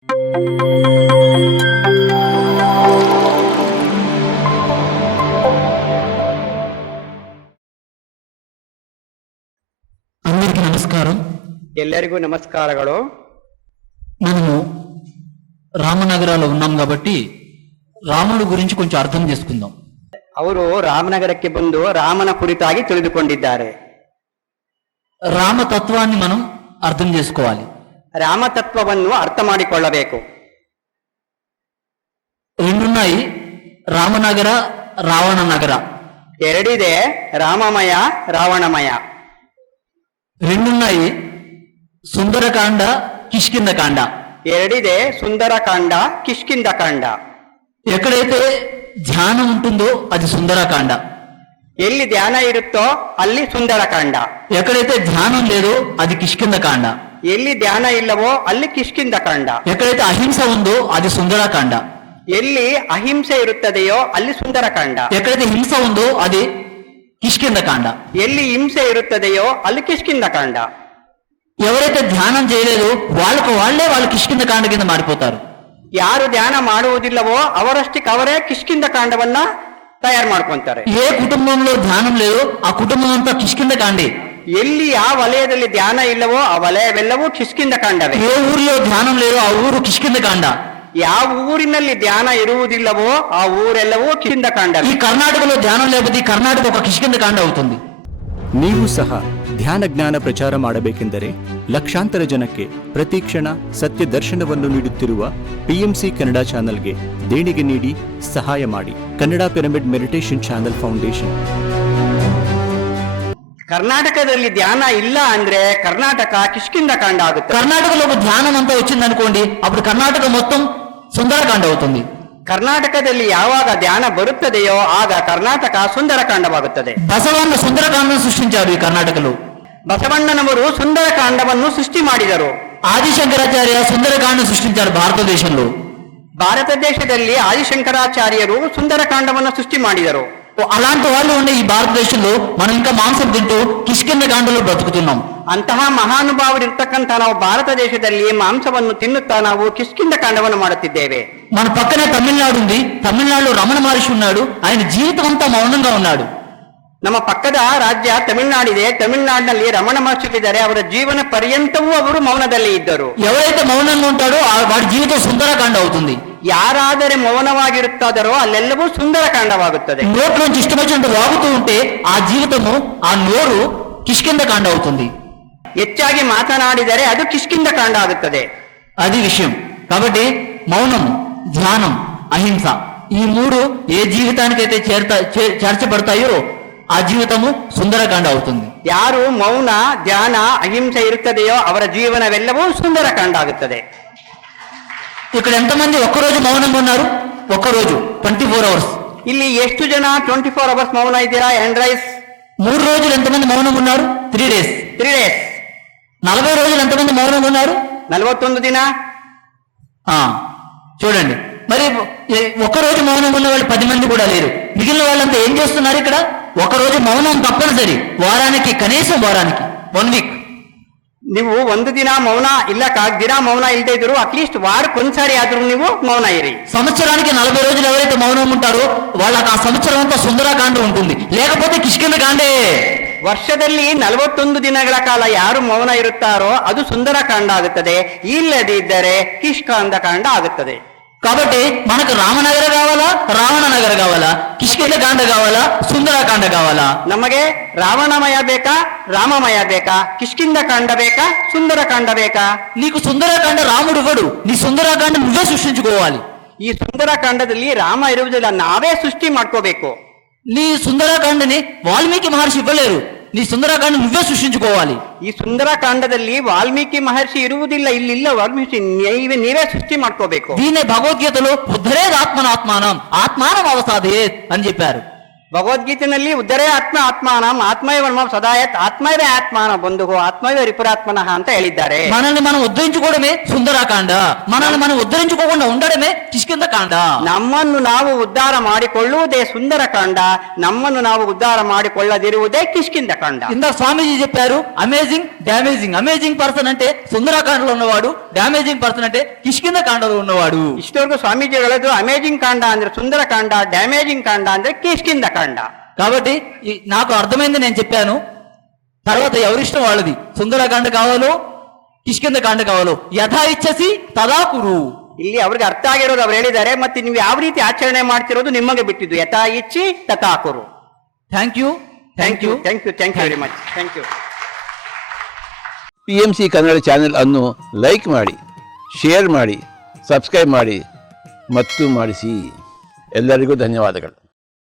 అందరికీ నమస్కారం. ಎಲ್ಲರಿಗೂ ನಮಸ್ಕಾರಗಳು. మనము రామనగరాలో ఉన్నాం కాబట్టి రాముడు గురించి కొంచెం ಅರ್ಥ చేసుకుందాం. ಅವರು ರಾಮನಗರಕ್ಕೆ ಬಂದು ರಾಮನ ಕುರಿತಾಗಿ ತಿಳಿದುಕೊಂಡಿದ್ದಾರೆ. ರಾಮತತ್ವಾన్ని మనం ಅರ್ಥ చేసుకోవాలి. ರಾಮತತ್ವವನ್ನು ಅರ್ಥ ಮಾಡಿಕೊಳ್ಳಬೇಕು. రెండున్నాయి, ರಾಮನಗರ, ರಾವಣ ನಗರ. ಎರಡಿದೆ, ರಾಮಮಯ, ರಾವಣಮಯ. రెండున్నాయి, సుందరకాండ, కిష్కింధకాండ. ಎರಡಿದೆ, ಸುಂದರಕಾಂಡ, ಕಿಷ್ಕಿಂಧಕಾಂಡ. ఎక్కడైతే ధ్యానం ఉంటుందో అది సుందరకాండ. ಎಲ್ಲಿ ಧ್ಯಾನ ಇರುತ್ತೋ ಅಲ್ಲಿ ಸುಂದರಕಾಂಡ. ఎక్కడైతే ధ్యానం లేదో అది కిష్కింధకాండ. ಎಲ್ಲಿ ಧ್ಯಾನ ಇಲ್ಲವೋ ಅಲ್ಲಿ ಕಿಷ್ಕಿಂಧಕಾಂಡ. ఎక్కడైతే అహింస ఉందో అది సుందరకాండ. ಎಲ್ಲಿ ಅಹಿಂಸೆ ಇರುತ್ತದೆಯೋ ಅಲ್ಲಿ ಸುಂದರಕಾಂಡ. ఎక్కడైతే హింస ఉందో అది కిష్కింధకాండ. ಎಲ್ಲಿ ಹಿಂಸೆ ಇರುತ್ತದೆಯೋ ಅಲ್ಲಿ ಕಿಷ್ಕಿಂಧಕಾಂಡ. ఎవరైతే ధ్యానం చేయలేదో వాళ్ళు కిష్కింధకాండ కింద మారిపోతారు. ಯಾರು ಧ್ಯಾನ ಮಾಡುವುದಿಲ್ಲವೋ ಅವರಷ್ಟಕ್ಕೆ ಅವರೇ ಕಿಷ್ಕಿಂಧಕಾಂಡವನ್ನ ತಯಾರು ಮಾಡ್ಕೊಂತಾರೆ. ఏ కుటుంబంలో ధ్యానం లేదో ఆ కుటుంబం అంతా కిష్కింధకాండే. ಎಲ್ಲಿ ಯಾವ ವಲಯದಲ್ಲಿ ಧ್ಯಾನ ಇಲ್ಲವೋ ಆ ವಲಯವೆಲ್ಲವೂ ಕಿಷ್ಕಿಂಧಕಾಂಡವೇ. ఏ ఊరిలో ధ్యానం లేదో ఆ ఊరు కిష్కింధకాంಡ. ಯಾವ ಊರಿನಲ್ಲಿ ಧ್ಯಾನ ಇರುವುದಿಲ್ಲವೋ ಆ ಊರೆಲ್ಲವೂ ಕಿಷ್ಕಿಂಧಕಾಂಡ. ఈ కర్ణాటకలో ధ్యానం లేకపోతే ఈ కర్ణాటక ఒక కిష్కింధకాండ అవుతుంది. ನೀವು ಸಹ ಧ್ಯಾನ ಜ್ಞಾನ ಪ್ರಚಾರ ಮಾಡಬೇಕೆಂದರೆ ಲಕ್ಷಾಂತರ ಜನಕ್ಕೆ ಪ್ರತಿ ಕ್ಷಣ ಸತ್ಯ ದರ್ಶನವನ್ನು ನೀಡುತ್ತಿರುವ PMC ಕನ್ನಡ ಚಾನೆಲ್ಗೆ ದೇಣಿಗೆ ನೀಡಿ ಸಹಾಯ ಮಾಡಿ. Kannada pyramid meditation channel foundation. కర్ణాటకದಲ್ಲಿ ధ్యాన ಇಲ್ಲ ಅಂದ್ರೆ ಕರ್ನಾಟಕ ಕಿಷ್ಕಿಂಧಕಾಂಡ ಆಗುತ್ತೆ. కర్ణాటకలో ఒక ధ్యానం అంతా వచ్చింది అనుకోండి, అప్పుడు కర్ణాటక మొత్తం సుందరకాండ అవుతుంది. ಕರ್ನಾಟಕದಲ್ಲಿ ಯಾವಾಗ ಧ್ಯಾನ ಬರುತ್ತದೆಯೋ ಆಗ ಕರ್ನಾಟಕ ಸುಂದರಕಾಂಡವಾಗುತ್ತದೆ. బసవన్న సుందరకాండను సృష్టించాడు ఈ కర్ణాటకలో. ಬಸವಣ್ಣನವರು ಸುಂದರಕಾಂಡವನ್ನು ಸೃಷ್ಟಿ ಮಾಡಿದರು. ఆదిశంకరాచార్య సుందరకాండను సృష్టించారు భారతదేశంలో. ಭಾರತ ದೇಶದಲ್ಲಿ ಆದಿಶಂಕರಾಚಾರ್ಯರು ಸುಂದರಕಾಂಡವನ್ನು ಸೃಷ್ಟಿ ಮಾಡಿದರು. అలాంటి వాళ్ళు ఉండే ఈ భారతదేశంలో మనం ఇంకా మాంసం తింటూ కిష్కింధకాండలో బ్రతుకుతున్నాం. ಅಂತಹ ಮಹಾನುಭಾವರು ಇರ್ತಕ್ಕಂಥ ನಾವು ಭಾರತ ದೇಶದಲ್ಲಿ ಮಾಂಸವನ್ನು ತಿನ್ನುತ್ತಾ ನಾವು ಕಿಷ್ಕಿಂಧಕಾಂಡವನ್ನು ಮಾಡುತ್ತಿದ್ದೇವೆ. మన పక్కనే తమిళనాడు ఉంది. తమిళనాడులో రమణ మహర్షి ఉన్నాడు. ఆయన జీవితం అంతా మౌనంగా ఉన్నాడు. ನಮ್ಮ ಪಕ್ಕದ ರಾಜ್ಯ ತಮಿಳುನಾಡಿದೆ. ತಮಿಳುನಾಡಿನಲ್ಲಿ ರಮಣ ಮಹರ್ಷಿಗಳಿದ್ದಾರೆ. ಅವರ ಜೀವನ ಪರ್ಯಂತವೂ ಅವರು ಮೌನದಲ್ಲಿ ಇದ್ದರು. ఎవరైతే మౌనంగా ఉంటాడో వాడి జీవితం సుందరకాండ అవుతుంది. ಯಾರಾದರೆ ಮೌನವಾಗಿರುತ್ತಾದರೋ ಅಲ್ಲೆಲ್ಲವೂ ಸುಂದರಕಾಂಡವಾಗುತ್ತದೆ. నోట్లోంచి ఇష్టం వచ్చినట్టు వాగుతూ ఉంటే ఆ జీవితము, ఆ నోరు కిష్కింధకాండ అవుతుంది. ಹೆಚ್ಚಾಗಿ ಮಾತನಾಡಿದರೆ ಅದು ಕಿಷ್ಕಿಂಧಕಾಂಡ ಆಗುತ್ತದೆ. అది విషయం. కాబట్టి మౌనం, ధ్యానం, అహింస ఈ మూడు ఏ జీవితానికైతే చేర్చబడతాయో ఆ జీవితము సుందరకాండ అవుతుంది. ಯಾರು ಮೌನ, ಧ್ಯಾನ, ಅಹಿಂಸೆ ಇರುತ್ತದೆಯೋ ಅವರ ಜೀವನವೆಲ್ಲವೂ ಸುಂದರಕಾಂಡ ಆಗುತ್ತದೆ. ఇక్కడ ఎంతమంది ఒక్కరోజు మౌనంగా ఉన్నారు? ఒక్కరోజు 24 hours. ಇಲ್ಲಿ ಎಷ್ಟು ಜನ 24 ಅವರ್ಸ್ ಮೌನ ಇದ್ದೀರಾ? Hand raise. 3 రోజులు ఎంతమంది మౌనంగా ఉన్నారు? 3 days. 3 days. 40 రోజులు ఎంతమంది మౌనంగా ఉన్నారు? 41 ದಿನ. చూడండి, మరి ఒక్కరోజు మౌనంగా ఉన్న వాళ్ళు 10 మంది కూడా లేరు. మిగిలిన వాళ్ళంతా ఏం చేస్తున్నారు? ఇక్కడ ఒకరోజు మౌనం తప్పనిసరి. వారానికి, కనీసం వారానికి 1 week. ನೀವು ಒಂದು ದಿನ ಮೌನ ಇಲ್ಲ, ದಿನ ಮೌನ ಇಲ್ಲದೆ ಇದ್ರು ಅಟ್ಲೀಸ್ಟ್ ವಾರಕ್ಕೊಂದ್ಸಾರಿ ಆದ್ರೂ ನೀವು ಮೌನ ಇರಿ. సంవత్సరానికి 40 రోజులు ఎవరైతే మౌనం ఉంటారో వాళ్ళకి ఆ సంవత్సరం అంతా సుందరకాండ ఉంటుంది. లేకపోతే కిష్కింధకాండే. ವರ್ಷದಲ್ಲಿ 41 ದಿನಗಳ ಕಾಲ ಯಾರು ಮೌನ ಇರುತ್ತಾರೋ ಅದು ಸುಂದರಕಾಂಡ ಆಗುತ್ತದೆ. ಇಲ್ಲದಿದ್ದರೆ ಕಿಷ್ಕಿಂಧಕಾಂಡ ಆಗುತ್ತದೆ. కాబట్టి మనకు రామనగర కావాలా, రావణ నగర కావాలా? కిష్కింధకాండ కావాలా, సుందరకాండ కావాలా? ನಮಗೆ ರಾವಣಮಯ ಬೇಕಾ, ರಾಮಮಯ ಬೇಕಾ? ಕಿಷ್ಕಿಂಧಕಾಂಡ ಬೇಕಾ, ಸುಂದರಕಾಂಡ ಬೇಕಾ? నీకు సుందరకాండ రాముడు ఇవ్వడు. నీ సుందరకాండ నువ్వే సృష్టించుకోవాలి. ಈ ಸುಂದರಕಾಂಡದಲ್ಲಿ ರಾಮ ಇರುವುದಿಲ್ಲ, ನಾವೇ ಸೃಷ್ಟಿ ಮಾಡ್ಕೋಬೇಕು. నీ సుందరకాండని వాల్మీకి మహర్షి ఇవ్వలేరు. నీ సుందరకాండ నువ్వే సృష్టించుకోవాలి. ಈ ಸುಂದರಕಾಂಡದಲ್ಲಿ ವಾಲ್ಮೀಕಿ ಮಹರ್ಷಿ ಇರುವುದಿಲ್ಲ, ಇಲ್ಲಿಲ್ಲ. ವಾಲ್ಮೀಕಿ ನೀವೇ ಸೃಷ್ಟಿ ಮಾಡ್ಕೋಬೇಕು. దీన్నే భగవద్గీతలో బుద్ధరేద్ ఆత్మనాత్మానం ఆత్మానం అవసాదే అని చెప్పారు. ಭಗವದ್ಗೀತೆಯಲ್ಲಿ ಉದ್ಧರೇ ಆತ್ಮ ಆತ್ಮಾನಂ ಆತ್ಮೈವ ನಮಃ ಸದಾಯತ್ ಆತ್ಮೈವೇ ಆತ್ಮಾನ ಬಂಧುಗೋ ಆತ್ಮೈವೇ ರಿಪುರಾತ್ಮನಃ ಅಂತ ಹೇಳಿದ್ದಾರೆ. మనల్ని మనం ఉద్ధరించుకోవడమే సుందరకాండ, మనల్ని మనం ఉద్ధరించుకోకుండా ఉండడమే కిష్కింధకాండ. ನಮ್ಮನ್ನು ನಾವು ಉದ್ಧಾರ ಮಾಡಿಕೊಳ್ಳುವುದೇ ಸುಂದರಕಾಂಡ, ನಮ್ಮನ್ನು ನಾವು ಉದ್ಧಾರ ಮಾಡಿಕೊಳ್ಳದಿರುವುದೇ ಕಿಷ್ಕಿಂಧಕಾಂಡ. ఇందా స్వామీజీ చెప్పారు అమేజింగ్ డ్యామేజింగ్. అమేజింగ్ పర్సన్ అంటే సుందరకాండలో ఉన్నవాడు, డ్యామేజింగ్ పర్సన్ అంటే కిష్కింధకాండలో ఉన్నవాడు. ಇಷ್ಟವರೆಗೂ ಸ್ವಾಮೀಜಿ ಹೇಳೋದು ಅಮೇಜಿಂಗ್ ಕಾಂಡ ಅಂದ್ರೆ ಸುಂದರಕಾಂಡ, ಡ್ಯಾಮೇಜಿಂಗ್ ಕಾಂಡ ಅಂದ್ರೆ ಕಿಷ್ಕಿಂಧಕಾಂಡ. కాబట్టి నాకు అర్థమైంది, నేను చెప్పాను. తర్వాత ఎవరిష్టం వాళ్ళది. సుందరకాండ కావాలో కిష్కింధకాండ కావాలో యథా ఇచ్చసి తదా కురు. ಇಲ್ಲಿ ಅವ್ರಿಗೆ ಅರ್ಥ ಆಗಿರೋದು ಅವ್ರು ಹೇಳಿದ್ದಾರೆ. ಮತ್ತೆ ನೀವು ಯಾವ ರೀತಿ ಆಚರಣೆ ಮಾಡ್ತಿರೋದು ನಿಮಗೆ ಬಿಟ್ಟಿದ್ದು. ಯಥಾ ಇಚ್ಛಿ ತಥಾ ಕುರು. Thank you, thank you, thank you, thank you very much. Thank you. PMC Kannada channel ಅನ್ನು ಲೈಕ್ ಮಾಡಿ, ಶೇರ್ ಮಾಡಿ, ಸಬ್ಸ್ಕ್ರೈಬ್ ಮಾಡಿ ಮತ್ತು ಮಾಡಿಸಿ. ಎಲ್ಲರಿಗೂ ಧನ್ಯವಾದಗಳು.